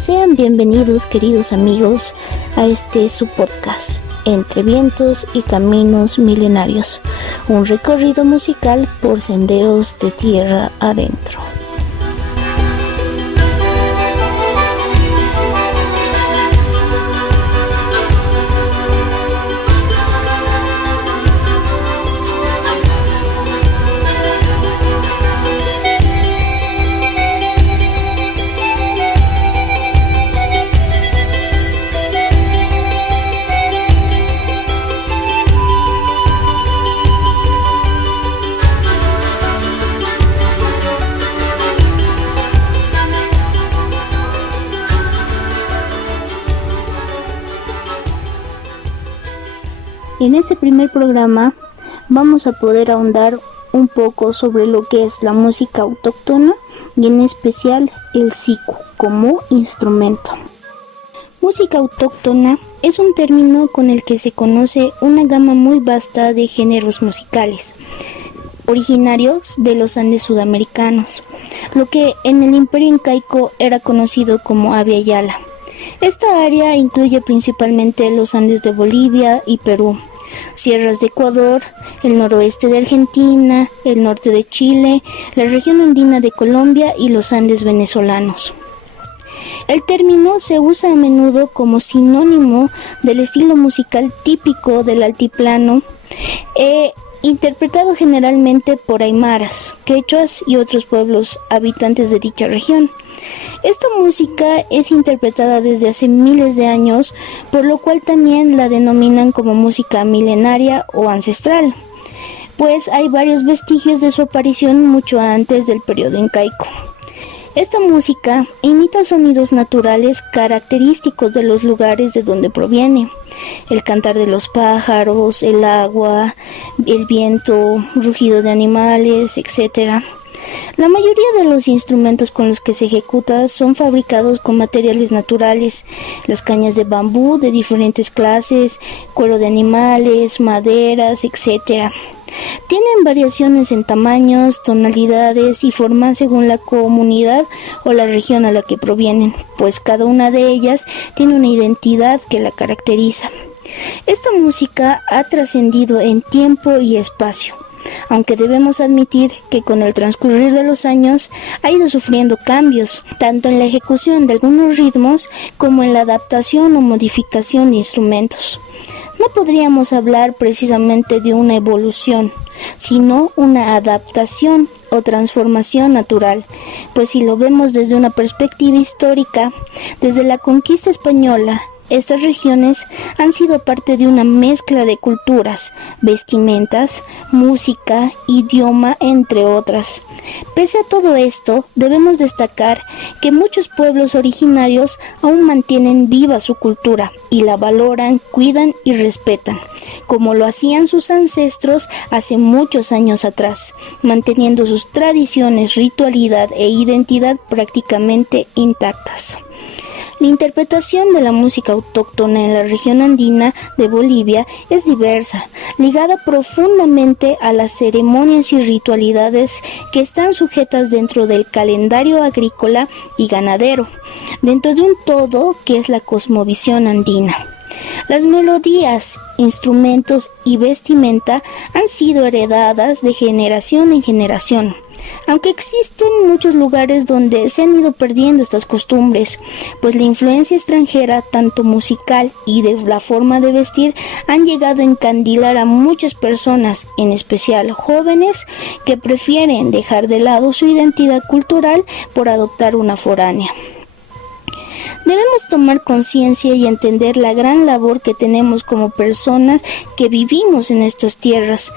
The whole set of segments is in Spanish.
Sean bienvenidos, queridos amigos, a su podcast, Entre Vientos y Caminos Milenarios, un recorrido musical por senderos de tierra adentro. En este primer programa vamos a poder ahondar un poco sobre lo que es la música autóctona y en especial el siku como instrumento. Música autóctona es un término con el que se conoce una gama muy vasta de géneros musicales originarios de los Andes sudamericanos, lo que en el Imperio Incaico era conocido como Abya Yala. Esta área incluye principalmente los Andes de Bolivia y Perú, sierras de Ecuador, el noroeste de Argentina, el norte de Chile, la región andina de Colombia y los Andes venezolanos. El término se usa a menudo como sinónimo del estilo musical típico del altiplano, interpretado generalmente por aymaras, quechuas y otros pueblos habitantes de dicha región. Esta música es interpretada desde hace miles de años, por lo cual también la denominan como música milenaria o ancestral, pues hay varios vestigios de su aparición mucho antes del periodo incaico. Esta música imita sonidos naturales característicos de los lugares de donde proviene: el cantar de los pájaros, el agua, el viento, rugido de animales, etc. La mayoría de los instrumentos con los que se ejecuta son fabricados con materiales naturales: las cañas de bambú de diferentes clases, cuero de animales, maderas, etc. Tienen variaciones en tamaños, tonalidades y formas según la comunidad o la región a la que provienen, pues cada una de ellas tiene una identidad que la caracteriza. Esta música ha trascendido en tiempo y espacio, aunque debemos admitir que con el transcurrir de los años ha ido sufriendo cambios, tanto en la ejecución de algunos ritmos como en la adaptación o modificación de instrumentos. No podríamos hablar precisamente de una evolución, sino una adaptación o transformación natural, pues si lo vemos desde una perspectiva histórica, desde la conquista española, estas regiones han sido parte de una mezcla de culturas, vestimentas, música, idioma, entre otras. Pese a todo esto, debemos destacar que muchos pueblos originarios aún mantienen viva su cultura y la valoran, cuidan y respetan, como lo hacían sus ancestros hace muchos años atrás, manteniendo sus tradiciones, ritualidad e identidad prácticamente intactas. La interpretación de la música autóctona en la región andina de Bolivia es diversa, ligada profundamente a las ceremonias y ritualidades que están sujetas dentro del calendario agrícola y ganadero, dentro de un todo que es la cosmovisión andina. Las melodías, instrumentos y vestimenta han sido heredadas de generación en generación, aunque existen muchos lugares donde se han ido perdiendo estas costumbres, pues la influencia extranjera, tanto musical y de la forma de vestir, han llegado a encandilar a muchas personas, en especial jóvenes, que prefieren dejar de lado su identidad cultural por adoptar una foránea. Debemos tomar conciencia y entender la gran labor que tenemos como personas que vivimos en estas tierras,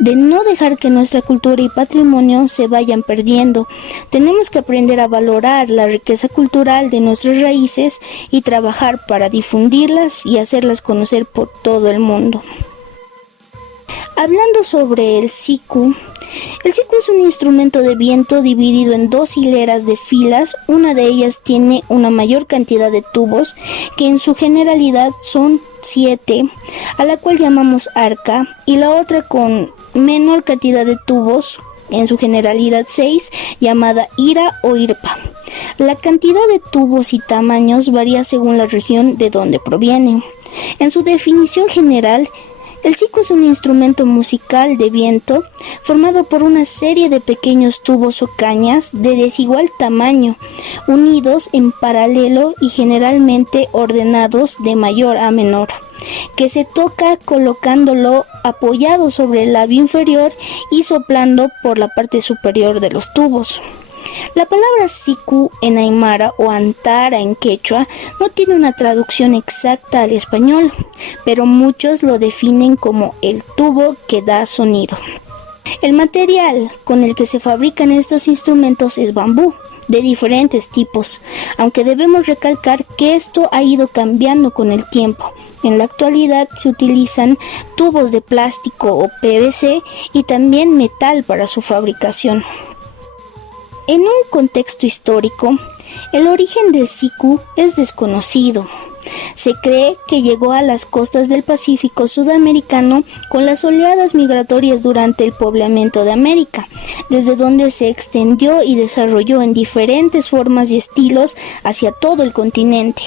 de no dejar que nuestra cultura y patrimonio se vayan perdiendo. Tenemos que aprender a valorar la riqueza cultural de nuestras raíces y trabajar para difundirlas y hacerlas conocer por todo el mundo. Hablando sobre el siku es un instrumento de viento dividido en dos hileras de filas. Una de ellas tiene una mayor cantidad de tubos, que en su generalidad son 7, a la cual llamamos arca, y la otra con menor cantidad de tubos, en su generalidad 6, llamada ira o irpa. La cantidad de tubos y tamaños varía según la región de donde provienen. En su definición general, el siku es un instrumento musical de viento formado por una serie de pequeños tubos o cañas de desigual tamaño, unidos en paralelo y generalmente ordenados de mayor a menor, que se toca colocándolo apoyado sobre el labio inferior y soplando por la parte superior de los tubos. La palabra siku en aymara o antara en quechua no tiene una traducción exacta al español, pero muchos lo definen como el tubo que da sonido. El material con el que se fabrican estos instrumentos es bambú, de diferentes tipos, aunque debemos recalcar que esto ha ido cambiando con el tiempo. En la actualidad se utilizan tubos de plástico o PVC y también metal para su fabricación. En un contexto histórico, el origen del siku es desconocido. Se cree que llegó a las costas del Pacífico sudamericano con las oleadas migratorias durante el poblamiento de América, desde donde se extendió y desarrolló en diferentes formas y estilos hacia todo el continente.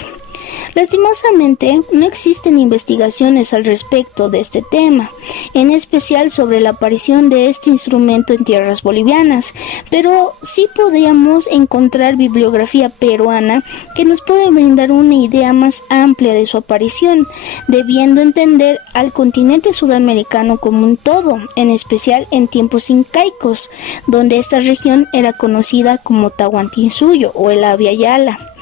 Lastimosamente, no existen investigaciones al respecto de este tema, en especial sobre la aparición de este instrumento en tierras bolivianas, pero sí podríamos encontrar bibliografía peruana que nos puede brindar una idea más amplia de su aparición, debiendo entender al continente sudamericano como un todo, en especial en tiempos incaicos, donde esta región era conocida como Tahuantinsuyo o el Abya Yala.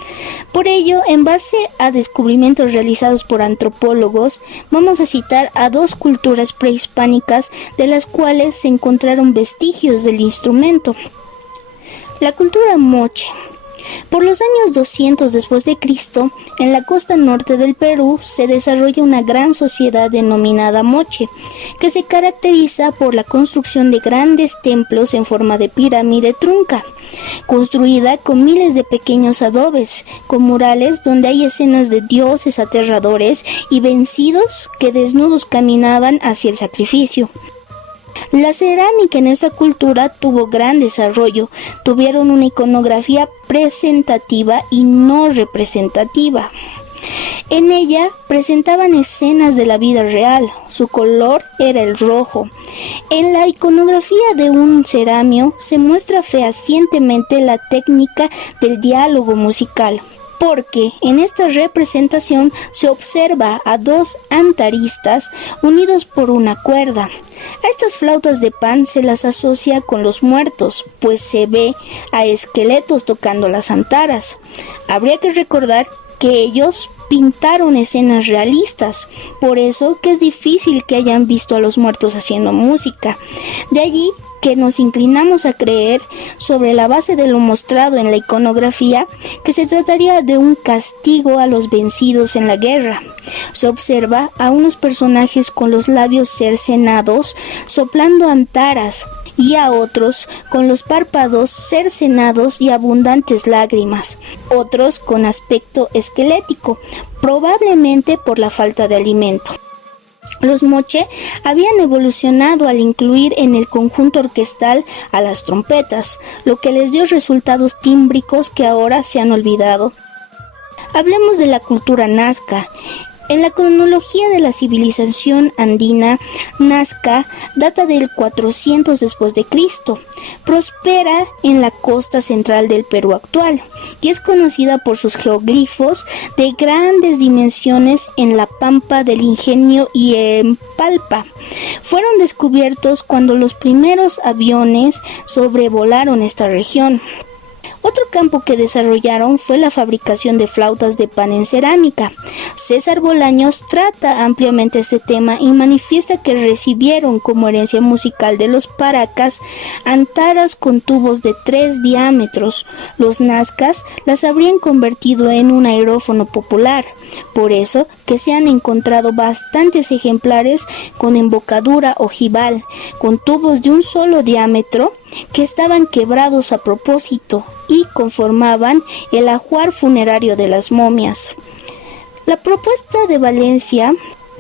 Por ello, en base a descubrimientos realizados por antropólogos, vamos a citar a dos culturas prehispánicas de las cuales se encontraron vestigios del instrumento. La cultura moche. Por los años 200 después de Cristo, en la costa norte del Perú se desarrolla una gran sociedad denominada moche, que se caracteriza por la construcción de grandes templos en forma de pirámide trunca, construida con miles de pequeños adobes, con murales donde hay escenas de dioses aterradores y vencidos que desnudos caminaban hacia el sacrificio. La cerámica en esta cultura tuvo gran desarrollo, tuvieron una iconografía presentativa y no representativa. En ella presentaban escenas de la vida real, su color era el rojo. En la iconografía de un ceramio se muestra fehacientemente la técnica del diálogo musical, porque en esta representación se observa a dos antaristas unidos por una cuerda. A estas flautas de pan se las asocia con los muertos, pues se ve a esqueletos tocando las antaras. Habría que recordar que ellos pintaron escenas realistas, por eso que es difícil que hayan visto a los muertos haciendo música. De allí que nos inclinamos a creer, sobre la base de lo mostrado en la iconografía, que se trataría de un castigo a los vencidos en la guerra. Se observa a unos personajes con los labios cercenados, soplando antaras, y a otros con los párpados cercenados y abundantes lágrimas, otros con aspecto esquelético, probablemente por la falta de alimento. Los moche habían evolucionado al incluir en el conjunto orquestal a las trompetas, lo que les dio resultados tímbricos que ahora se han olvidado. Hablemos de la cultura nazca. En la cronología de la civilización andina, Nazca data del 400 después de Cristo. Prospera en la costa central del Perú actual y es conocida por sus geoglifos de grandes dimensiones en la Pampa del Ingenio y en Palpa. Fueron descubiertos cuando los primeros aviones sobrevolaron esta región. Otro campo que desarrollaron fue la fabricación de flautas de pan en cerámica. César Bolaños trata ampliamente este tema y manifiesta que recibieron como herencia musical de los paracas antaras con tubos de 3 diámetros. Los nazcas las habrían convertido en un aerófono popular. Por eso que se han encontrado bastantes ejemplares con embocadura ojival, con tubos de un solo diámetro que estaban quebrados a propósito y conformaban el ajuar funerario de las momias. La propuesta de Valencia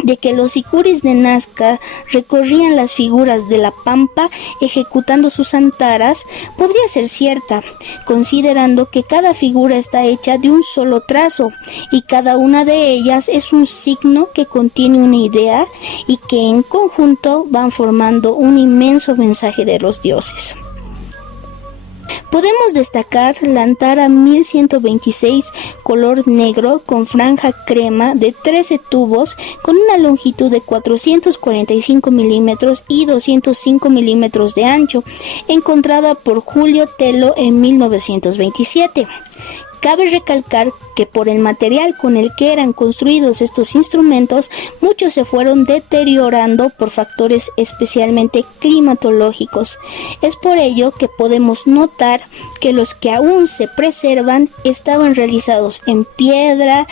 de que los sicuris de Nazca recorrían las figuras de la pampa ejecutando sus antaras podría ser cierta, considerando que cada figura está hecha de un solo trazo y cada una de ellas es un signo que contiene una idea y que en conjunto van formando un inmenso mensaje de los dioses. Podemos destacar la antara 1126 color negro con franja crema de 13 tubos con una longitud de 445 milímetros y 205 milímetros de ancho, encontrada por Julio Telo en 1927. Cabe recalcar que por el material con el que eran construidos estos instrumentos, muchos se fueron deteriorando por factores especialmente climatológicos. Es por ello que podemos notar que los que aún se preservan estaban realizados en piedra,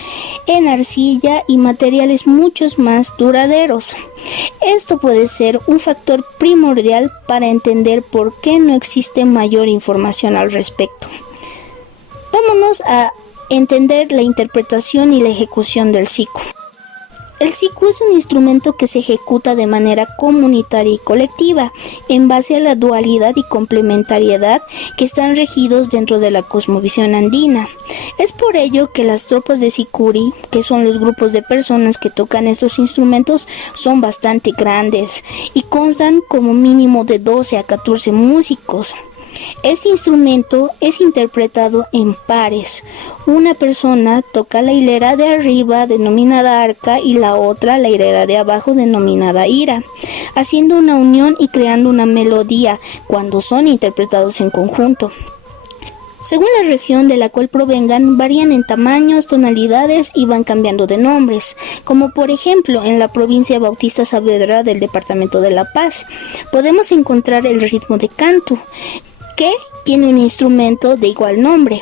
en arcilla y materiales muchos más duraderos. Esto puede ser un factor primordial para entender por qué no existe mayor información al respecto. Vámonos a entender la interpretación y la ejecución del siku. El siku es un instrumento que se ejecuta de manera comunitaria y colectiva, en base a la dualidad y complementariedad que están regidos dentro de la cosmovisión andina. Es por ello que las tropas de sicuri, que son los grupos de personas que tocan estos instrumentos, son bastante grandes y constan como mínimo de 12 a 14 músicos. Este instrumento es interpretado en pares. Una persona toca la hilera de arriba denominada arca y la otra la hilera de abajo denominada ira, haciendo una unión y creando una melodía cuando son interpretados en conjunto. Según la región de la cual provengan, varían en tamaños, tonalidades y van cambiando de nombres, como por ejemplo en la provincia Bautista Saavedra del departamento de La Paz, podemos encontrar el ritmo de canto, que tiene un instrumento de igual nombre,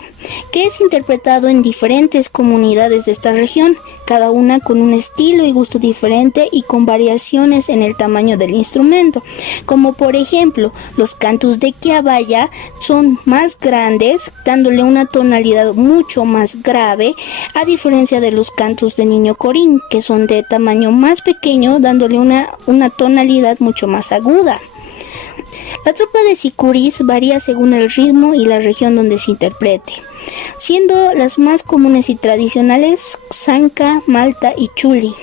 que es interpretado en diferentes comunidades de esta región, cada una con un estilo y gusto diferente y con variaciones en el tamaño del instrumento, como por ejemplo los cantus de Quiabaya son más grandes, dándole una tonalidad mucho más grave, a diferencia de los cantus de Niño Corín, que son de tamaño más pequeño, dándole una tonalidad mucho más aguda. La tropa de sicuris varía según el ritmo y la región donde se interprete, siendo las más comunes y tradicionales Sanca, Malta y Chuli,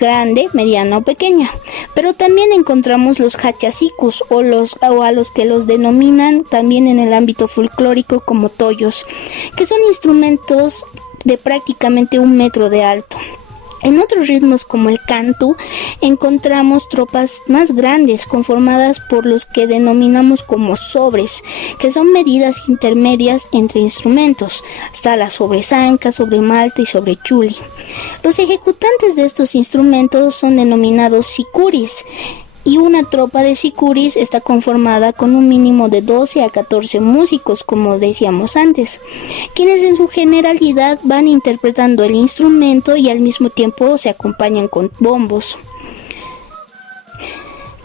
grande, mediana o pequeña, pero también encontramos los hachasicus o a los que los denominan también en el ámbito folclórico como toyos, que son instrumentos de prácticamente 1 metro de alto. En otros ritmos como el cantu encontramos tropas más grandes conformadas por los que denominamos como sobres, que son medidas intermedias entre instrumentos, hasta la sobresanca, sobre malta y sobre chuli. Los ejecutantes de estos instrumentos son denominados sicuris, y una tropa de sicuris está conformada con un mínimo de 12 a 14 músicos, como decíamos antes, quienes en su generalidad van interpretando el instrumento y al mismo tiempo se acompañan con bombos.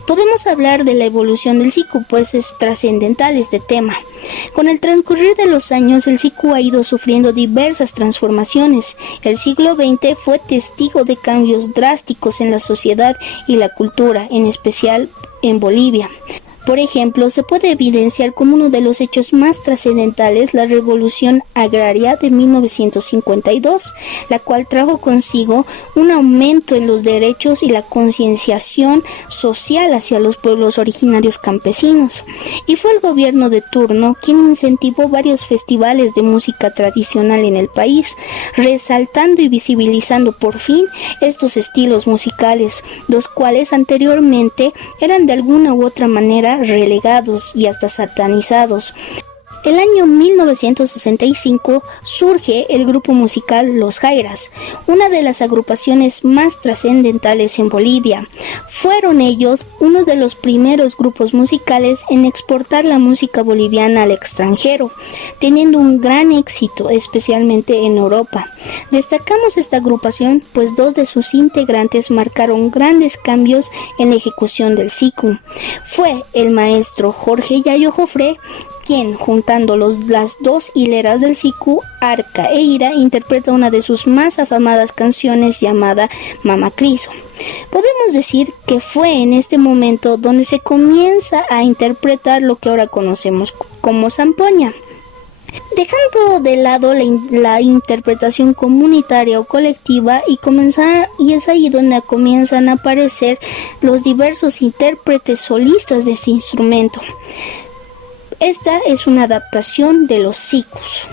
Podemos hablar de la evolución del siku, pues es trascendental este tema. Con el transcurrir de los años, el siku ha ido sufriendo diversas transformaciones. El siglo XX fue testigo de cambios drásticos en la sociedad y la cultura, en especial en Bolivia. Por ejemplo, se puede evidenciar como uno de los hechos más trascendentales la Revolución Agraria de 1952, la cual trajo consigo un aumento en los derechos y la concienciación social hacia los pueblos originarios campesinos. Y fue el gobierno de turno quien incentivó varios festivales de música tradicional en el país, resaltando y visibilizando por fin estos estilos musicales, los cuales anteriormente eran de alguna u otra manera relegados y hasta satanizados. El año 1965 surge el grupo musical Los Jairas, una de las agrupaciones más trascendentales en Bolivia. Fueron ellos uno de los primeros grupos musicales en exportar la música boliviana al extranjero, teniendo un gran éxito, especialmente en Europa. Destacamos esta agrupación, pues 2 de sus integrantes marcaron grandes cambios en la ejecución del siku. Fue el maestro Jorge Yayo Jofré, quien, juntando las dos hileras del siku, Arca e Ira, interpreta una de sus más afamadas canciones llamada Mama Criso. Podemos decir que fue en este momento donde se comienza a interpretar lo que ahora conocemos como zampoña. Dejando de lado la interpretación comunitaria o colectiva y es ahí donde comienzan a aparecer los diversos intérpretes solistas de este instrumento. Esta es una adaptación de los sikus.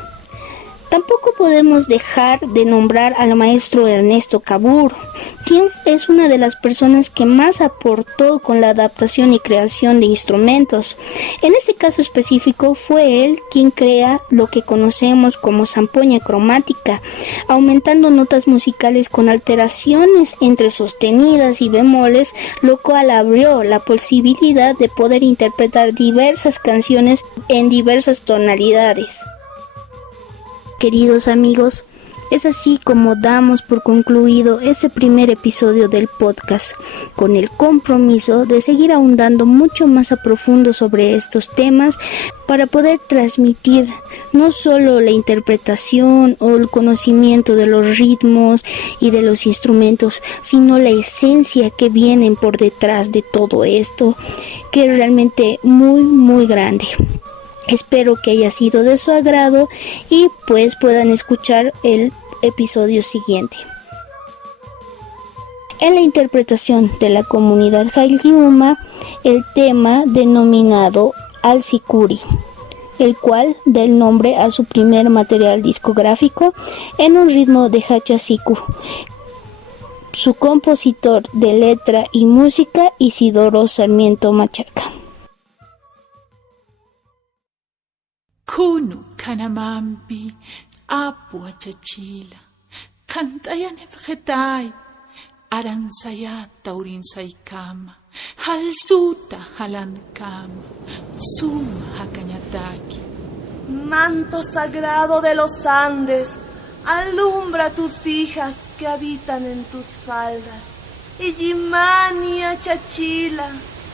Tampoco podemos dejar de nombrar al maestro Ernesto Caburo, quien es una de las personas que más aportó con la adaptación y creación de instrumentos. En este caso específico fue él quien crea lo que conocemos como zampoña cromática, aumentando notas musicales con alteraciones entre sostenidas y bemoles, lo cual abrió la posibilidad de poder interpretar diversas canciones en diversas tonalidades. Queridos amigos, es así como damos por concluido este primer episodio del podcast, con el compromiso de seguir ahondando mucho más a profundo sobre estos temas para poder transmitir no solo la interpretación o el conocimiento de los ritmos y de los instrumentos, sino la esencia que vienen por detrás de todo esto, que es realmente muy, muy grande. Espero que haya sido de su agrado y pues puedan escuchar el episodio siguiente. En la interpretación de la comunidad Jailiuma, el tema denominado Al-Sikuri, el cual da el nombre a su primer material discográfico en un ritmo de Hachasiku. Su compositor de letra y música, Isidoro Sarmiento Machaca. Kunu kanamampi apua chachila kantayan ebgetay aransaya taurinsay-kama halsuta halankama suma hakanyataki. Manto sagrado de los Andes, alumbra a tus hijas que habitan en tus faldas. Illimania chachila,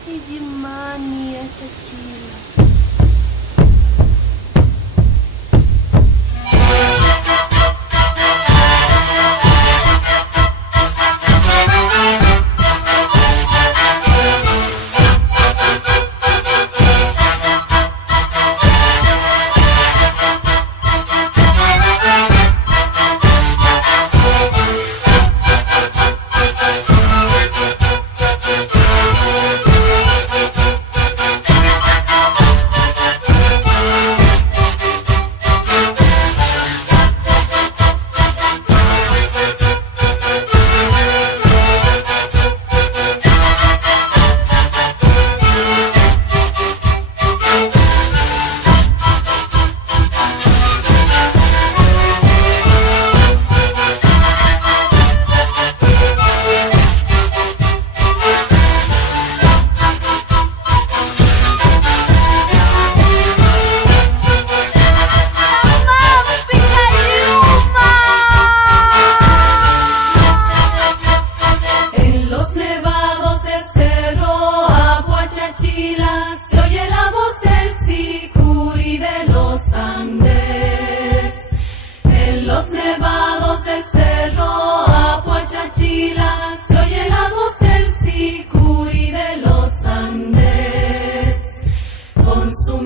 Illimania chachila.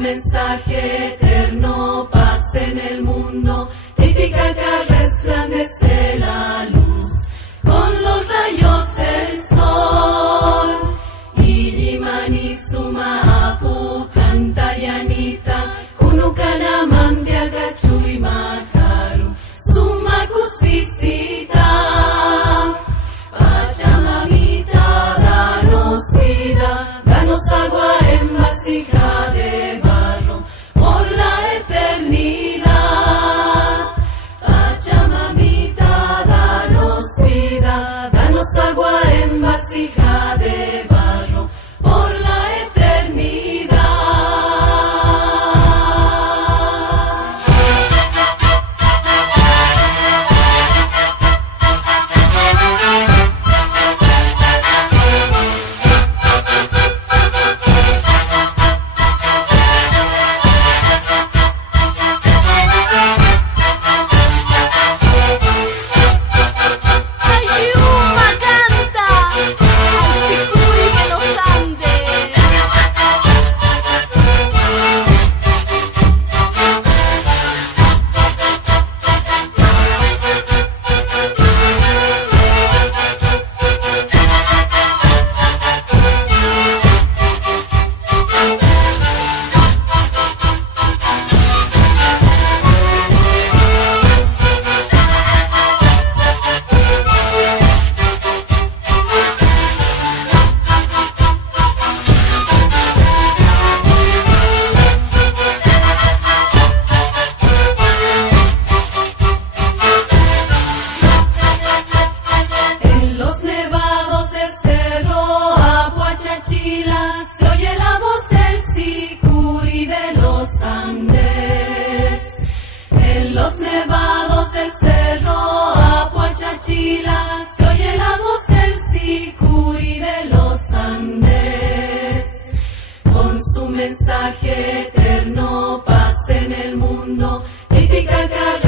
mensaje eterno, paz en el mundo. Titicaca resplandece la luz con los rayos del sol. Illimani suma apu canta yanita, kunukana mambia gachuy maharu, suma kusisita. Pachamamita, danos vida, danos agua en vasija de barro por la eternidad. En los nevados del cerro Apuachachila se oye la voz del sicuri de los Andes. Con su mensaje eterno, paz en el mundo, Titicaca.